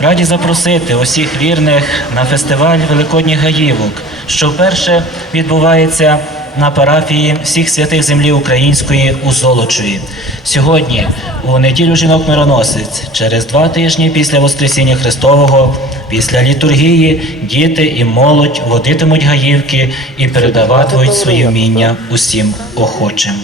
Раді запросити усіх вірних на фестиваль Великодніх Гаївок, що вперше відбувається на парафії всіх святих землі української у Золочеві. Сьогодні, у неділю жінок мироносець, через два тижні після Воскресіння Христового, після літургії, діти і молодь водитимуть гаївки і передаватимуть свої вміння усім охочим.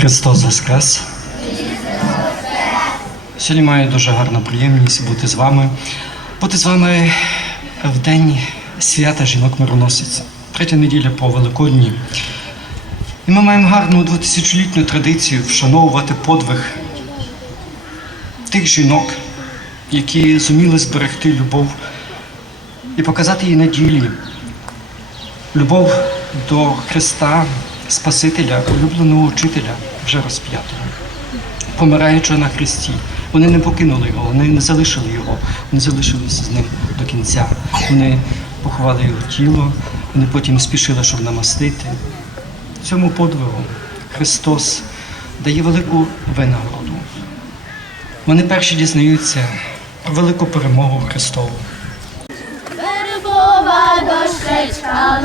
Христос Воскрес! Сьогодні маю дуже гарну приємність бути з вами. Бути з вами в день свята жінок мироносиць, третя неділя по Великодні. І ми маємо гарну 2000-літню традицію вшановувати подвиг тих жінок, які зуміли зберегти любов і показати її на ділі. Любов до Христа, Спасителя, улюбленого учителя, вже розп'ятого, помираючого на Христі. Вони не покинули його, вони не залишили його, вони залишилися з ним до кінця. Вони поховали його тіло, вони потім спішили, щоб намастити. Цьому подвигу Христос дає велику винагороду. Вони перші дізнаються про велику перемогу Христову. Вербова дощечка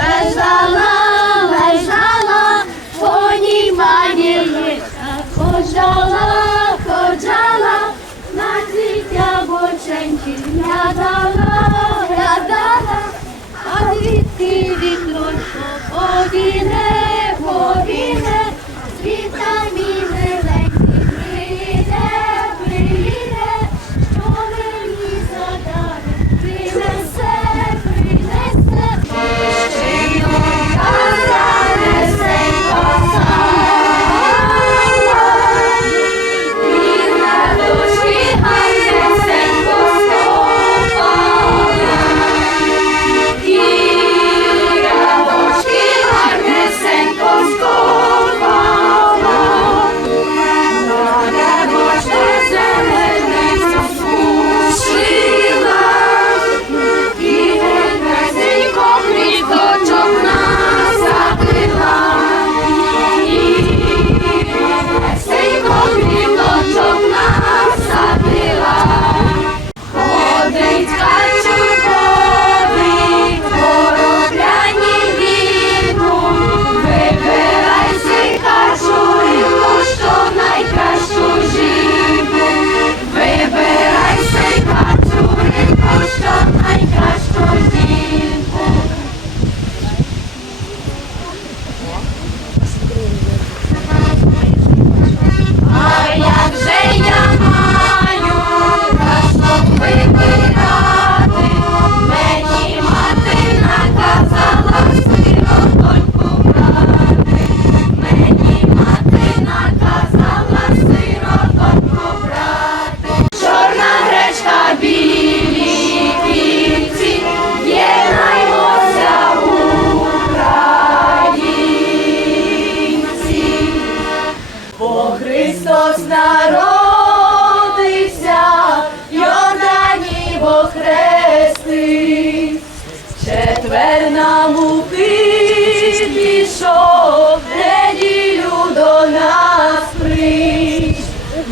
пішов, неділю до нас прийш,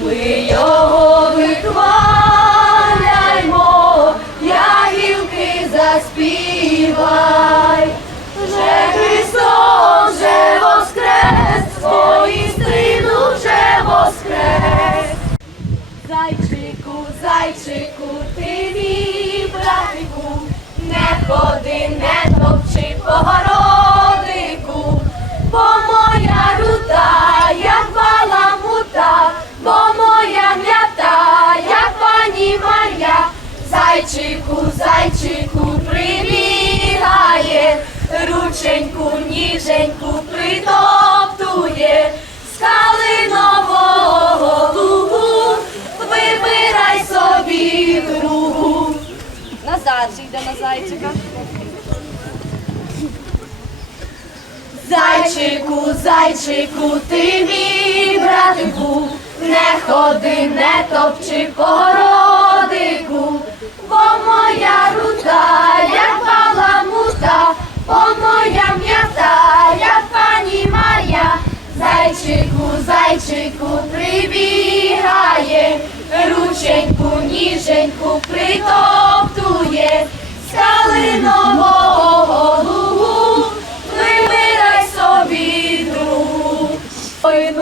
ми його вихваляймо, ягівки заспівай. Вже Христос вже воскрес, воістину вже воскрес. Зайчику, зайчику, ти мій братику, не ходи, Назад йде на зайчика. Зайчику, зайчику, ти мій братику, не ходи, не топчи по городику, бо моя рута, як баламута, бо моя м'ята, як пані Мар'я, зайчику, зайчику, прибігає, рученьку, ніженьку притоптує, скалинового лугу, вибирай собі другу. Ой,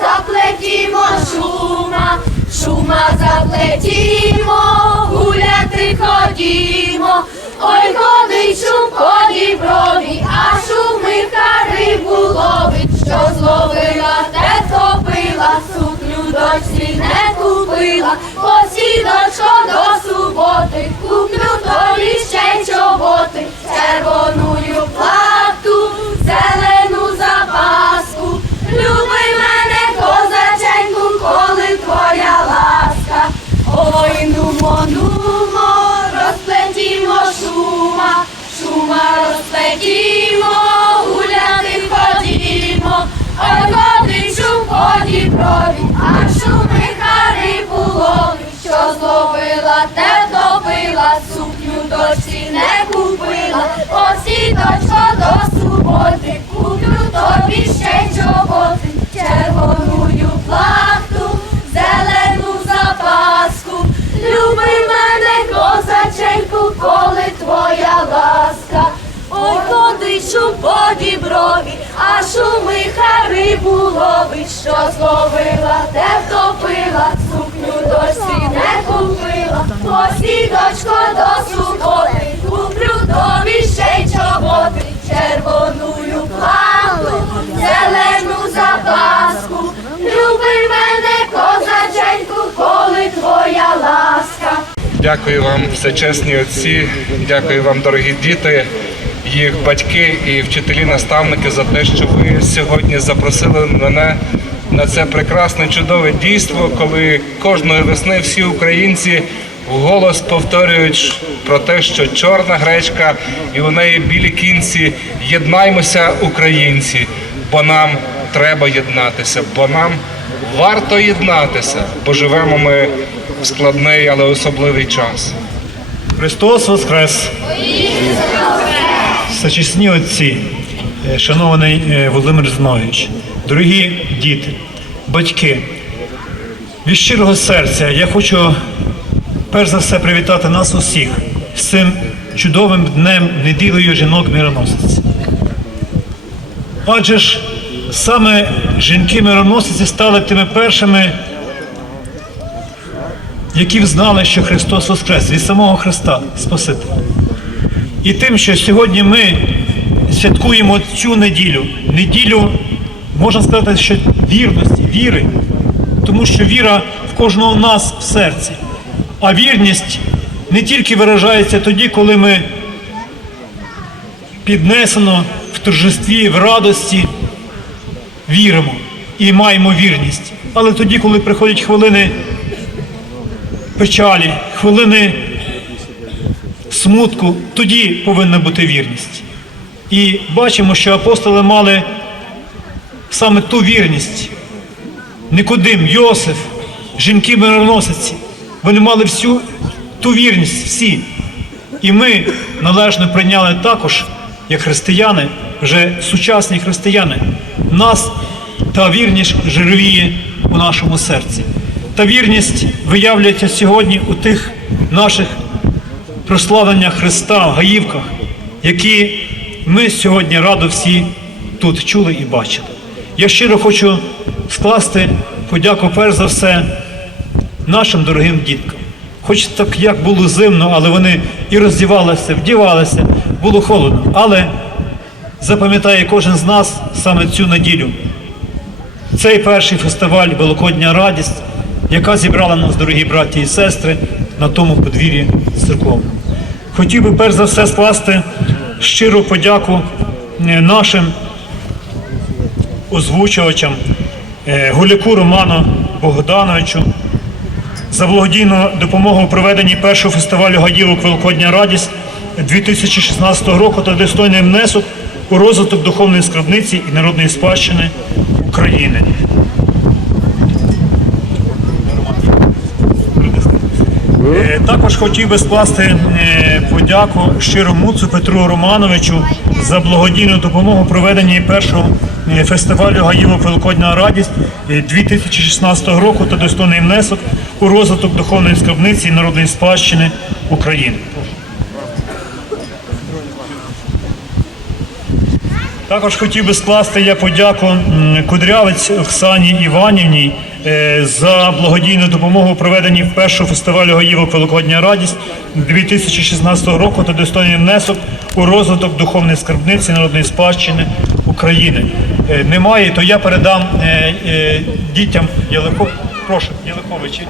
заплетімо шума, шума заплетімо, гуляти ходімо. Ой, ходить шум по діброві, а шуми кари ловить, що зловила, те топила, сукню дочці не купила, посідочко до суботи, тобі ще чоботи, червоную плату, зелену запаску. Люби мене, козаченьку, коли твоя ласка. Ой, нумо, нумо, розплетімо шума, шума розплетімо, до суботи, куплю тобі ще чоботи, червоную плахту, зелену запаску. Люби мене, козаченьку, коли твоя ласка. Ой, ходить шум по діброві, а шуми хари булови, що зловила, те втопила, сукню дочці не купила, посідочко до суботи, куплю тобі ще чоботи, червоную плату, зелену запаску. Люби мене, козаченьку, коли твоя ласка. Дякую вам, всечесні отці, дякую вам, дорогі діти, їх батьки і вчителі, наставники за те, що ви сьогодні запросили мене на це прекрасне чудове дійство, коли кожної весни всі українці вголос повторюють про те, що чорна гречка і у неї білі кінці. Єднаймося, українці, бо нам треба єднатися, бо нам варто єднатися, бо живемо ми в складний, але особливий час. Христос Воскрес! Всечесні отці, е, шанований е, Володимир Зинович, дорогі діти, батьки, від щирого серця я хочу перш за все привітати нас усіх з цим чудовим днем неділею жінок мироносиць. Адже ж саме жінки-мироносиці стали тими першими які взнали, що Христос Воскрес від самого Христа Спасителя. І тим, що сьогодні ми святкуємо цю неділю, неділю, можна сказати, що вірності, віри, тому що віра в кожного з нас в серці. А вірність не тільки виражається тоді, коли ми піднесено в торжестві, в радості віримо і маємо вірність, але тоді, коли приходять хвилини печалі, хвилини смутку, тоді повинна бути вірність. І бачимо, що апостоли мали саме ту вірність. Никодим, Йосиф, жінки мироносиці. Вони мали всю ту вірність, всі. І ми належно прийняли також, як християни, вже сучасні християни, нас та вірність жировіє у нашому серці. Та вірність виявляється сьогодні у тих наших прославленнях Христа в Гаївках, які ми сьогодні радо всі тут чули і бачили. Я щиро хочу скласти подяку перш за все нашим дорогим діткам. Хоч так як було зимно, але вони і роздівалися, вдівалися, було холодно. Але запам'ятає кожен з нас саме цю неділю. Цей перший фестиваль Великодня радість, яка зібрала нас, дорогі браті і сестри, на тому подвір'ї церковному. Хотів би перш за все скласти щиру подяку е, нашим озвучувачам, е, Гуляку Роману Богдановичу за благодійну допомогу у проведенні першого фестивалю гадівок Великодня радість 2016 року та достойний внесок у розвиток духовної скарбниці і народної спадщини України. Також хотів би скласти е, подяку щирому Муцу Петру Романовичу за благодійну допомогу проведенні першого е, фестивалю Гаїво Великодня Радість е, 2016 року та достойний внесок у розвиток духовної скарбниці і народної спадщини України. Також хотів би скласти я подяку Кудрявець Оксані Іванівні е, за благодійну допомогу у проведенні першого фестивалю Гаївок Великодня Радість 2016 року та достойний внесок у розвиток духовної скарбниці народної спадщини України. Е, Немає, то я передам е, дітям Ялико... Прошу, Яликовичі.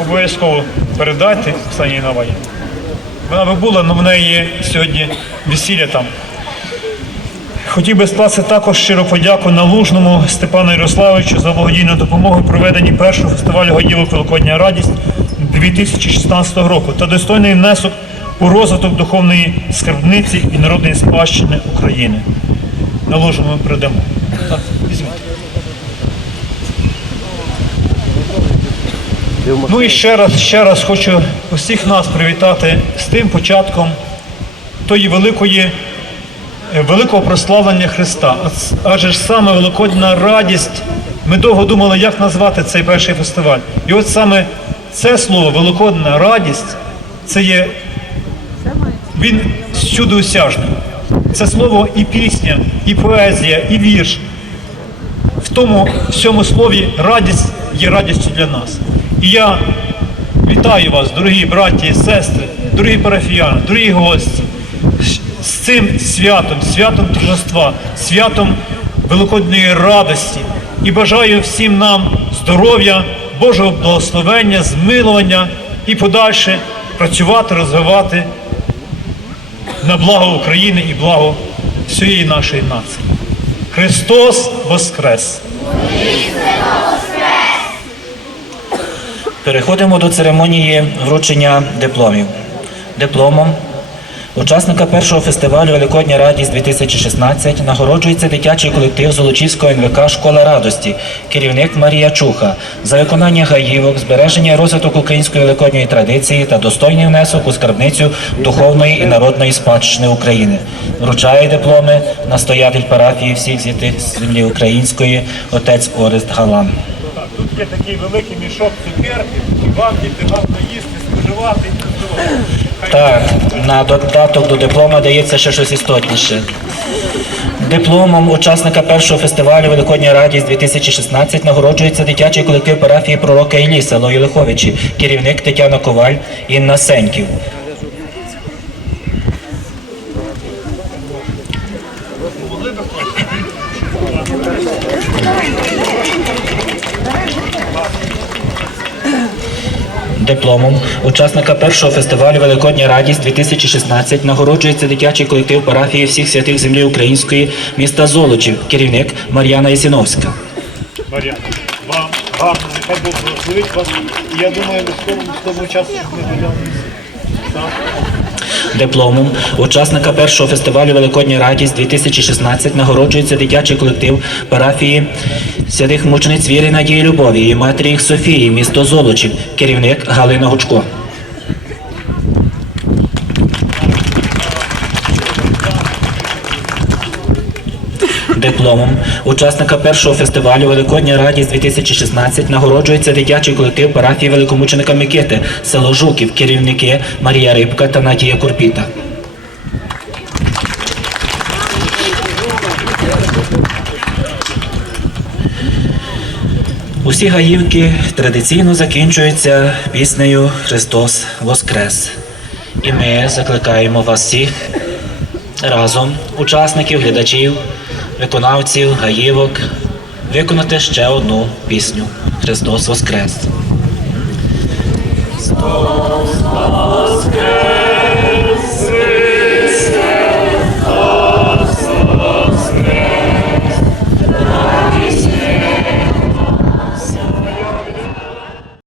Обов'язково передайте Оксані Іванівні. Вона би була, але в неї сьогодні весілля там. Хотів би скласти також щиро подяку налужному Степану Ярославовичу за благодійну допомогу проведенні першого фестивалю Гаївок Великодня Радість 2016 року та достойний внесок у розвиток духовної скарбниці і народної спадщини України. Налужному передамо. Так, візьміть. Ну і ще раз, ще раз хочу усіх нас привітати з тим початком тої великої, е, великого прославлення Христа. Адже ж саме Великодня радість. Ми довго думали, як назвати цей перший фестиваль. І от саме це слово Великодна радість це є він всюди осяжний. Це слово і пісня, і поезія, і вірш. В тому всьому слові радість є радістю для нас. І я вітаю вас, дорогі браті і сестри, дорогі парафіяни, дорогі гості, з цим святом, святом торжества, святом великодної радості. І бажаю всім нам здоров'я, Божого благословення, змилування і подальше працювати, розвивати на благо України і благо всієї нашої нації. Христос Воскрес! Переходимо до церемонії вручення дипломів. Дипломом учасника першого фестивалю Великодня радість 2016 нагороджується дитячий колектив Золочівського НВК Школа радості, керівник Марія Чуха за виконання гаївок, збереження розвиток української великодньої традиції та достойний внесок у скарбницю духовної і народної спадщини України. Вручає дипломи настоятель парафії всіх святих землі української отець Орест Галан. Тут є такий великий мішок цукерки, і вам діти гарно їсти, споживати і працювати. Так, на додаток до диплома дається ще щось істотніше. Дипломом учасника першого фестивалю Великодня радість 2016 нагороджується дитячий колектив парафії пророка Іллі, село Єлиховичі, керівник Тетяна Коваль, Інна Сеньків. Дипломом учасника першого фестивалю Великодня радість 2016 нагороджується дитячий колектив парафії всіх святих землі української міста Золочів, керівник Мар'яна Ісіновська. Мар'яна, вам гарно, нехай Бог вас. Я думаю, в тому часу, щоб ми доглянемося. Дипломом учасника першого фестивалю Великодня радість 2016 нагороджується дитячий колектив парафії святих мучениць віри, надії, любові і матері їх Софії, місто Золочів, керівник Галина Гучко. Дипломом учасника першого фестивалю Великодня радість 2016 нагороджується дитячий колектив парафії великомученика Микити, село Жуків, керівники Марія Рибка та Надія Курпіта. Усі гаївки традиційно закінчуються піснею Христос Воскрес. І ми закликаємо вас всіх разом, учасників, глядачів, виконавців, гаївок, виконати ще одну пісню Христос Воскрес.